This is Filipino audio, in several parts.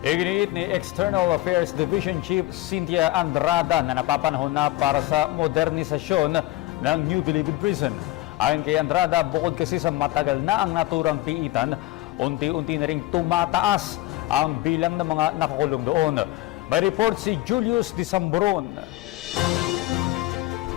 Iginiit ni External Affairs Division Chief Cynthia Andrada na napapanahon na para sa modernisasyon ng New Bilibid Prison. Ayon kay Andrada, bukod kasi sa matagal na ang naturang piitan, unti-unti na ring tumataas ang bilang ng mga nakakulong doon. May report si Julius Disamboron.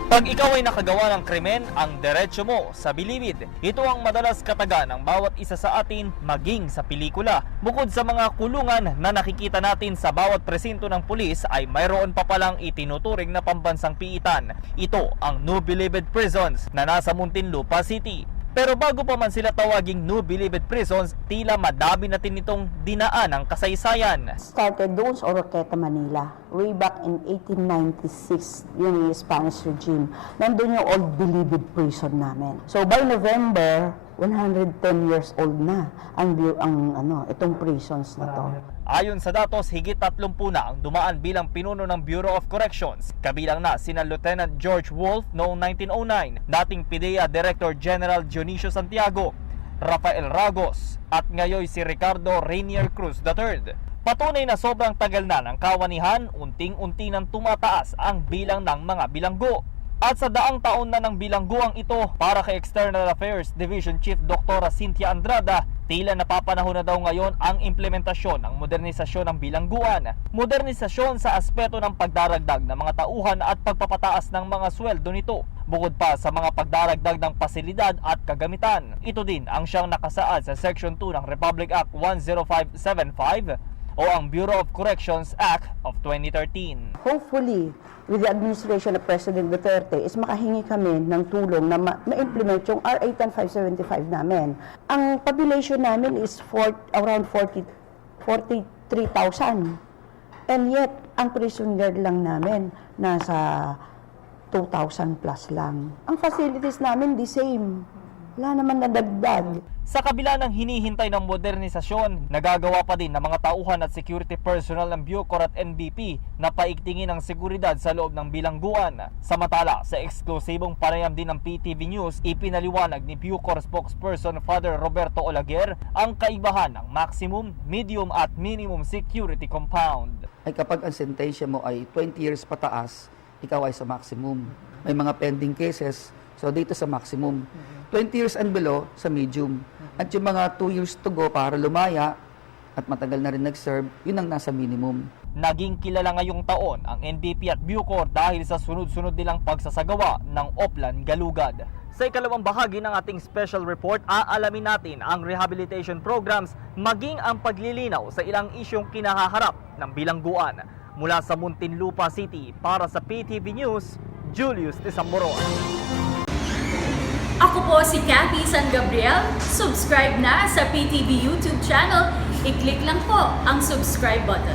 Pag ikaw ay nakagawa ng krimen, ang diretsyo mo sa bilibid. Ito ang madalas kataga ng bawat isa sa atin maging sa pelikula. Bukod sa mga kulungan na nakikita natin sa bawat presinto ng pulis ay mayroon pa palang itinuturing na pambansang piitan. Ito ang New Bilibid Prisons na nasa Muntinlupa City. Pero bago pa man sila tawaging New Bilibid Prisons, tila madami natin itong dinaan ang kasaysayan. Started doon sa Oroqueta, Manila. Way back in 1896, yung Spanish regime. Nandun yung Old Bilibid Prison namin. So by November, 110 years old na itong prisons na to. Ayon sa datos, higit 30 na ang dumaan bilang pinuno ng Bureau of Corrections. Kabilang na sina Lieutenant George Wolf noong 1909, dating PIDEA Director General Dionisio Santiago, Rafael Ragos, at ngayon si Ricardo Rainier Cruz III. Patunay na sobrang tagal na ng kawanihan, unting-unti nang tumataas ang bilang ng mga bilanggo. At sa daang taon na ng bilangguang ito, para kay External Affairs Division Chief Dr. Cynthia Andrada, tila napapanahon na daw ngayon ang implementasyon ng modernisasyon ng bilangguan. Modernisasyon sa aspeto ng pagdaragdag ng mga tauhan at pagpapataas ng mga sweldo nito, bukod pa sa mga pagdaragdag ng pasilidad at kagamitan. Ito din ang siyang nakasaad sa Section 2 ng Republic Act 10575 o ang Bureau of Corrections Act of 2013. Hopefully, with the administration of President Duterte, is makahingi kami ng tulong na ma-implement yung RA 10575 namin. Ang population namin is around 43,000. And yet, ang prison guard lang namin nasa 2,000 plus lang. Ang facilities namin the same. Wala naman nadagdag. Sa kabila ng hinihintay ng modernisasyon, nagagawa pa din ng mga tauhan at security personnel ng Bucor at NBP na paigtingin ang seguridad sa loob ng bilangguan. Samantala, sa eksklusibong panayam din ng PTV News, ipinaliwanag ni Bucor spokesperson Father Roberto Olaguer ang kaibahan ng maximum, medium at minimum security compound. Ay kapag ang sentensya mo ay 20 years pataas, ikaw ay sa maximum. May mga pending cases, so dito sa maximum. 20 years and below sa medium. At yung mga 2 years to go para lumaya at matagal na rin nag-serve, yun ang nasa minimum. Naging kilala ngayong taon ang NBP at Bucor dahil sa sunod-sunod nilang pagsasagawa ng Oplan Galugad. Sa ikalawang bahagi ng ating special report, aalamin natin ang rehabilitation programs maging ang paglilinaw sa ilang isyong kinahaharap ng bilangguan. Mula sa Muntinlupa City, para sa PTV News, Julius Disamboron. Ako po si Cathy San Gabriel. Subscribe na sa PTV YouTube channel. I-click lang po ang subscribe button.